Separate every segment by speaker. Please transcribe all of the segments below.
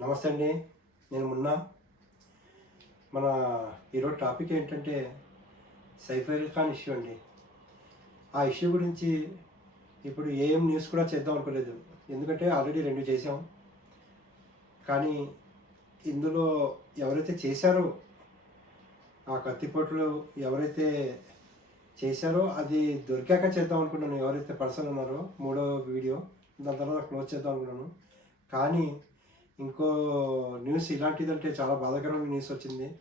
Speaker 1: నమస్తే అండి. నేను మున్నా. మన ఈరోజు టాపిక్ ఏంటంటే సైఫ్ అలీ ఖాన్ ఇష్యూ అండి. ఆ ఇష్యూ గురించి ఇప్పుడు ఏం న్యూస్ కూడా చేద్దాం అనుకోలేదు. ఎందుకంటే ఆల్రెడీ రెండు చేసాం కానీ ఇందులో ఎవరైతే చేశారో ఆ కత్తిపోట్లు ఎవరైతే చేశారో అది దొరికాక చేద్దాం అనుకున్నాను. ఎవరైతే పర్సన్ ఉన్నారో మూడో వీడియో దాని తర్వాత క్లోజ్ చేద్దాం అనుకున్నాను. కానీ ఇంకో న్యూస్ ఇలాంటిదంటే చాలా బాధాకరమైన న్యూస్ వచ్చింది.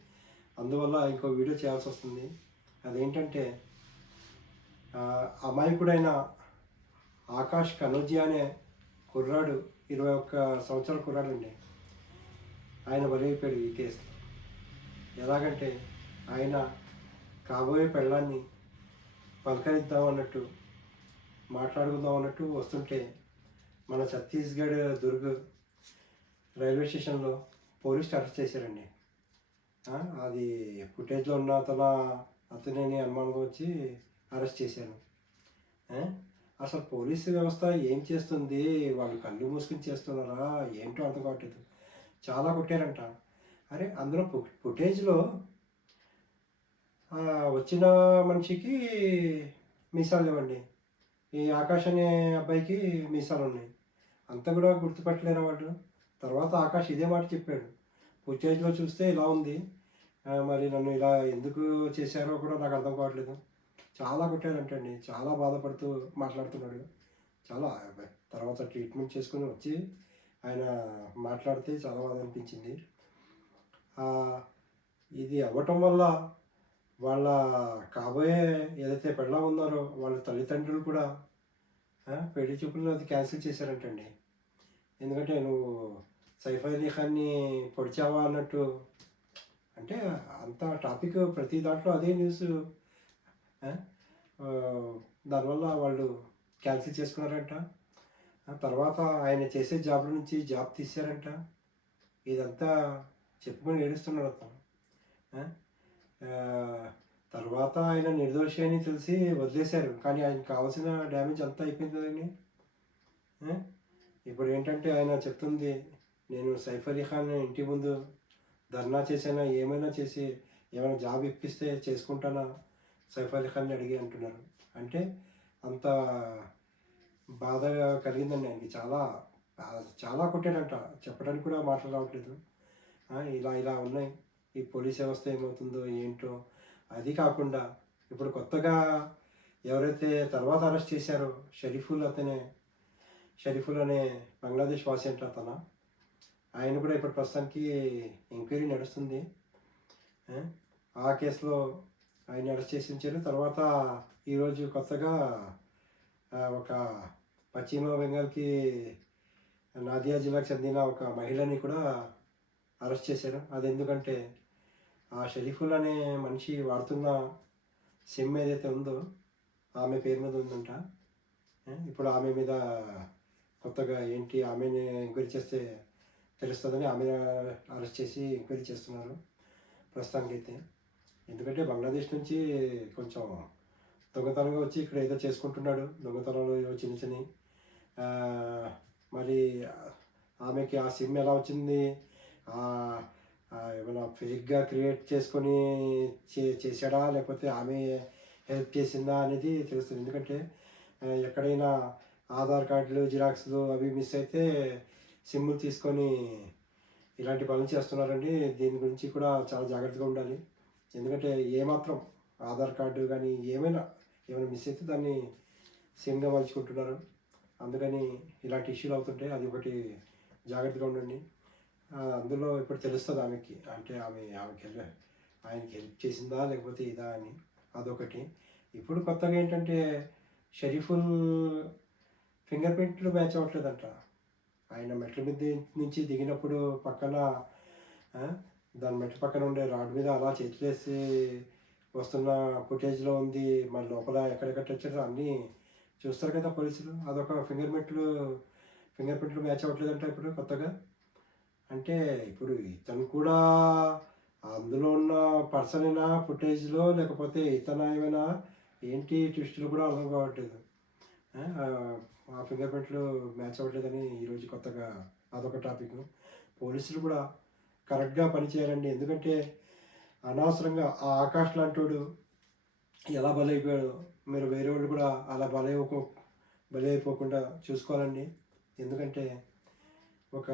Speaker 1: అందువల్ల ఇంకో వీడియో చేయాల్సి వస్తుంది. అదేంటంటే అమాయకుడైన ఆకాష్ కనోజీ అనే కుర్రాడు ఇరవై ఒక్క సంవత్సరాల కుర్రాడు అండి ఆయన బలైపోయాడు ఈ కేసులో. ఎలాగంటే ఆయన కాబోయే పెళ్ళాన్ని పలకరిద్దాం అన్నట్టు మాట్లాడుకుందాం అన్నట్టు వస్తుంటే మన ఛత్తీస్గఢ్ దుర్గ్ రైల్వే స్టేషన్లో పోలీసులు అరెస్ట్ చేశారండి. అది ఫుటేజ్లో ఉన్న తన అతనిని అనుమానంగా వచ్చి అరెస్ట్ చేశాను అసలు పోలీసు వ్యవస్థ ఏం చేస్తుంది? వాళ్ళు కళ్ళు మూసుకుని చేస్తున్నారా? ఏంటో అర్థం కావట్లేదు. చాలా కొట్టారంట. అరే అందులో ఫుటేజ్లో వచ్చిన మనిషికి మీసాలు ఇవ్వండి ఈ ఆకాశ్ అనే అబ్బాయికి మీసాలు ఉన్నాయి అంతా కూడా గుర్తుపట్టలేరా వాళ్ళు? తర్వాత ఆకాష్ ఇదే మాట చెప్పాడు. పుచ్చేజ్లో చూస్తే ఇలా ఉంది. మరి నన్ను ఇలా ఎందుకు చేశారో కూడా నాకు అర్థం కావట్లేదు. చాలా కొట్టాడంటండి చాలా బాధపడుతూ మాట్లాడుతున్నాడు. చాలా తర్వాత ట్రీట్మెంట్ చేసుకుని వచ్చి ఆయన మాట్లాడితే చాలా బాధ అనిపించింది. ఇది అవ్వటం వల్ల వాళ్ళ కాబోయే ఏదైతే పెళ్ళ ఉన్నారో వాళ్ళ తల్లిదండ్రులు కూడా పెళ్ళి చూపులు అది క్యాన్సిల్ చేశారంటండి. ఎందుకంటే నువ్వు సైఫ్ అలీ ఖాన్ని పొడిచావా అన్నట్టు. అంటే అంత టాపిక్ ప్రతి దాంట్లో అదే న్యూస్. దానివల్ల వాళ్ళు క్యాన్సిల్ చేసుకున్నారంట. తర్వాత ఆయన చేసే జాబ్ల నుంచి జాబ్ తీశారంట. ఇదంతా చెప్పుకొని ఏడుస్తున్నాడు అతను. తర్వాత ఆయన నిర్దోషి అని తెలిసి వదిలేశారు. కానీ ఆయనకు కావాల్సిన డ్యామేజ్ అంతా అయిపోయింది కదండి. ఇప్పుడు ఏంటంటే ఆయన చెప్తుంది నేను సైఫ్ అలీ ఖాన్ ఇంటి ముందు ధర్నా చేసినా ఏమైనా చేసి ఏమైనా జాబ్ ఇప్పిస్తే చేసుకుంటానా? సైఫ్ అలీ ఖాన్ని అడిగి అంటున్నారు. అంటే అంత బాధగా కలిగిందండి ఆయనకి. చాలా చాలా కొట్టాడంట. చెప్పడానికి కూడా మాటలు రావట్లేదు. ఇలా ఇలా ఉన్నాయి. ఈ పోలీస్ వ్యవస్థ ఏమవుతుందో ఏంటో అది కాకుండా ఇప్పుడు కొత్తగా ఎవరైతే తర్వాత అరెస్ట్ చేశారో షరీఫుల్ అతనే షరీఫుల్ అనే బంగ్లాదేశ్ వాసి అంట అతను ఆయన కూడా ఇప్పుడు ప్రస్తుతానికి ఎంక్వైరీ నడుస్తుంది. ఆ, కేసులో ఆయన అరెస్ట్ చేసి ఉంచారు. తర్వాత ఈరోజు కొత్తగా ఒక పశ్చిమ బెంగాల్కి నాదియా జిల్లాకు చెందిన ఒక మహిళని కూడా అరెస్ట్ చేశారు. అది ఎందుకంటే ఆ షరీఫుల్ అనే మనిషి వాడుతున్న సిమ్ ఏదైతే ఉందో ఆమె పేరు మీద ఉందంట. ఇప్పుడు ఆమె మీద కొత్తగా ఏంటి ఆమెని ఎంక్వైరీ చేస్తే తెలుస్తుందని ఆమె అరెస్ట్ చేసి ఎంక్వైరీ చేస్తున్నారు ప్రస్తుతానికైతే. ఎందుకంటే బంగ్లాదేశ్ నుంచి కొంచెం దొంగతనంగా వచ్చి ఇక్కడ ఏదో చేసుకుంటున్నాడు దొంగతనంలో ఏవో చిన్న చిన్న. మరి ఆమెకి ఆ సిమ్ ఎలా వచ్చింది? ఏమైనా ఫేక్గా క్రియేట్ చేసుకొని చే చేశాడా? లేకపోతే ఆమె హెల్ప్ చేసిందా అనేది తెలుస్తుంది. ఎందుకంటే ఎక్కడైనా ఆధార్ కార్డులు జిరాక్స్లు అవి మిస్ అయితే సిమ్లు తీసుకొని ఇలాంటి పనులు చేస్తున్నారండి. దీని గురించి కూడా చాలా జాగ్రత్తగా ఉండాలి. ఎందుకంటే ఏమాత్రం ఆధార్ కార్డు కానీ ఏమైనా ఏమైనా మిస్ అయితే దాన్ని సిమ్గా మలుచుకుంటున్నారు. అందుకని ఇలాంటి ఇష్యూలు అవుతుంటే అది ఒకటి జాగ్రత్తగా ఉండండి. అందులో ఇప్పుడు తెలుస్తుంది ఆమెకి. అంటే ఆమె ఆమెకి హెల్ప్ ఆయనకి హెల్ప్ చేసిందా లేకపోతే ఇదా అని అదొకటి. ఇప్పుడు కొత్తగా ఏంటంటే షరీఫుల్ ఫింగర్ ప్రింట్లు మ్యాచ్ అవ్వట్లేదంట. ఆయన మెట్ల మీద నుంచి దిగినప్పుడు పక్కన దాని మెట్ల పక్కన ఉండే రాడ్ మీద అలా చేతులేసి వస్తున్న ఫుటేజ్లో ఉంది. మరి లోపల ఎక్కడెక్కడ వచ్చారో అన్నీ చూస్తారు కదా పోలీసులు. అదొక ఫింగర్ ప్రింట్లు ఫింగర్ ప్రింట్లు మ్యాచ్ అవ్వట్లేదంట ఇప్పుడు కొత్తగా. అంటే ఇప్పుడు ఇతను కూడా అందులో ఉన్న పర్సన్ అయినా ఫుటేజ్లో లేకపోతే ఇతను ఏమైనా ఏంటి ట్విస్టులు కూడా అర్థం కావట్లేదు. ఆ, ఫింగర్ ప్రింట్లు మ్యాచ్ అవ్వట్లేదని ఈరోజు కొత్తగా అదొక టాపిక్ పోలీసులు కూడా కరెక్ట్గా పనిచేయాలండి. ఎందుకంటే అనవసరంగా ఆ ఆకాష్ లాంటోడు ఎలా బలైపోయాడు మీరు వేరే వాళ్ళు కూడా అలా బలైపో బలైపోకుండా చూసుకోవాలండి. ఎందుకంటే ఒక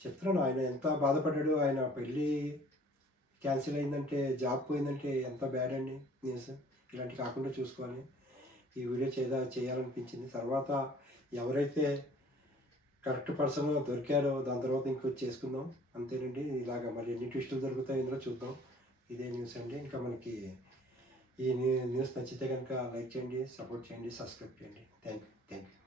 Speaker 1: చెప్తున్నాను ఆయన ఎంత బాధపడ్డాడు ఆయన పెళ్ళి క్యాన్సిల్ అయిందంటే జాబ్ పోయిందంటే ఎంత బ్యాడ్ అండి న్యూస్. ఇలాంటి కాకుండా చూసుకొని ఈ వీడియో చేదా చేయాలనిపించింది. తర్వాత ఎవరైతే కరెక్ట్ పర్సన్ దొరికారో దాని తర్వాత ఇంకో చేసుకుందాం. అంతేనండి. ఇలాగ మరి ఎన్ని ట్విస్టులు దొరుకుతాయో ఇందులో చూద్దాం. ఇదే న్యూస్ అండి. ఇంకా మనకి ఈ న్యూస్ నచ్చితే కనుక లైక్ చేయండి సపోర్ట్ చేయండి సబ్స్క్రైబ్ చేయండి. Thank you thank you